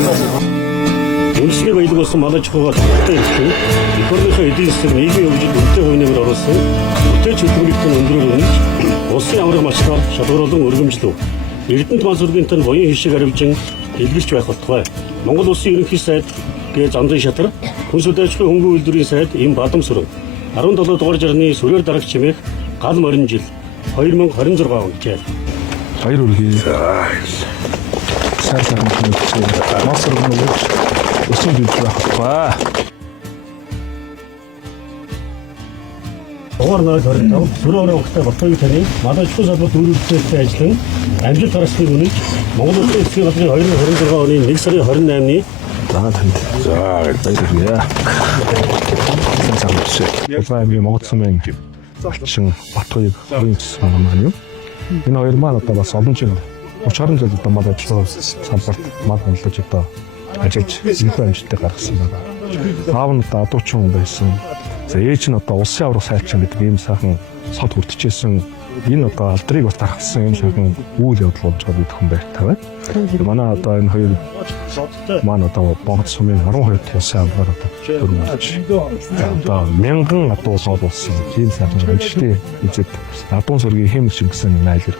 Үндэсний баялаг болсон Малажхуйгаа төвтэй ирсэн. Эх орныхоо эдийн засаг нийгмийн хөгжилд үнэтэй хувь нэмэр оруулсан. Бүтэц хөтөлбөрийн өндрөөр үнэлж, улсын авраг малчдаар шалгаруулан өргөмжлөв. Эрдэнэт мал сүргийн тань буян хишиг харивжин дэлгэрч байх болтугай. Монгол улсын ерөнхий сайд гээ Замдан шатар, хүн сүлд аж ахуйн хөнгөн үйлдвэрийн сайд Им Бадам сүрэг 17 дугаар жарны сүрээр дарагч чимээх гал морин жил 2026 онжээ. Баяр хүргэе. Сайн мэдээ. Мосор гэнэ. Өсөн дэж байхгүй. Дугаар 025 сүрээр өгөхтэй болтойг таны Малажхуй салбарт үйлдвэрлэлтэй ажиллан амжилт гаргасныг үнэлж Монгол Улсын эсрэг газрын 2026 оны 1 сарын 28-ны За танд. За баяр хүргэе. Сайн мэдээ. Улаан Монгол сумын залчин Батхуйг хүрээсэн маань юу? Энэ хоёр маань одоо бас олон жил 30 жил одоо Малажхуй салбарт мал хөндлөж одоо ажиллаж энэхүү амжилтыг гаргасан байна. Аав нь одоо адуучин хүн байсан. За ээж нь одоо улсын аврах сайчин гэдэг ийм сайхан сод хүртчихсэн. Энэ одоо алдрыг бас гаргасан энэ сайхан үйл явдал болж байгаа хүн байртай байна. Манай одоо энэ хоёр маань одоо Монгол сумын 12 улсын авраар одоо дөрвөлж одоо мянган адуу сод болсон. Тийм сайхан амжилтыг эзэд адуун сүргийн хэмжиж гэсэн найлэр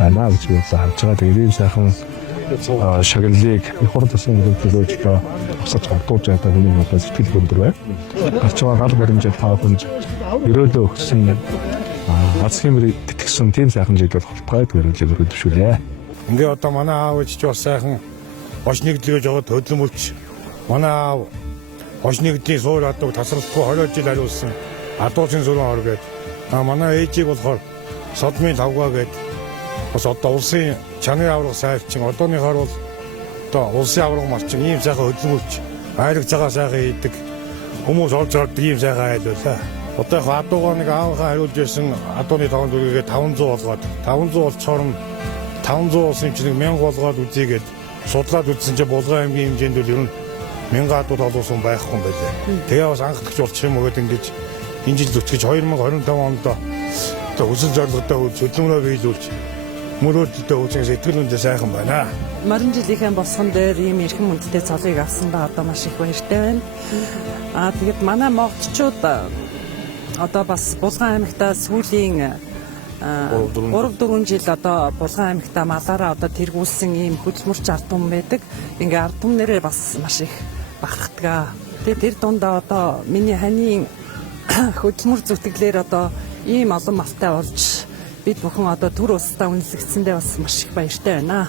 байна гэж би харж байгаа. Тэгээд ийм сайхан шагналыг их хурлын хөлтөлөж та авсаж хавдуулж байгаа хүний одоо сэтгэл хөдлөр байна. Гарч байгаа гал баримжаа та бүхэнд өрөөлөө өгсөн аз хэмрээ тэтгэсэн тийм сайхан зүйл бол холбогдоод өрөөлөг өрөвшүүлээ. Ингээ одоо манай аав ээж ч бас сайхан хош нэгдлгэж байгаа хөдөлмөрч манай аав хош нэгдлийн суур адаг тасралтгүй 20 жил хариулсан адуучин сүрэн ор гээд манай ээжийг болохоор содмын тавгаа гээд бас одоо улсын чанарын аврах сайчин одооныхоор бол одоо улсын аврах малчин ийм сайхан хөдөлмөрч айлг цагаа сайхан хийдэг хүмүүс олж ордог ийм сайхан айл байлаа. Одоо яг адуугаа нэг аавынхаа хариулж байсан адууны 5 төгрөгээ 500 болгоод 500 болцоор нь 500 улсын чинь 1000 болгоод үзьегээд судлаад үзсэн чинь Булган аймгийн хэмжээнд бол ер нь 1000 адууд олуулсан байхгүй юм байлаа. Тэгээ бас анхдагч болчих юм уу гэдэг ингэж энэ жил зүтгэж 2025 онд одоо өсөл зорилготой хөдөлмөрөө биелүүлж мөрөөдөлтөд үүсгэн сэтгэл үндэс сайхан байна. Марин жилийнхэн босгон дээр ийм эрхэм хүндтэй цолыг авсандаа одоо маш их баяртай байна. Тэгээд манай монголчууд одоо бас Булган аймагтаа сүүлийн 3-4 жил одоо Булган аймагтаа малаараа одоо тэргүүлсэн ийм хөдөлмөрч ард түмэн байдаг. Ингээ ард түмнэрээ бас маш их бахархдаг. Тэгээд тэр дундаа одоо миний ханийн хөдөлмөр зүтгэлээр одоо ийм олон малтай болж бид бүхэн одоо төр устдаа үнэлэгдсэндээ бас маш их баяртай байна.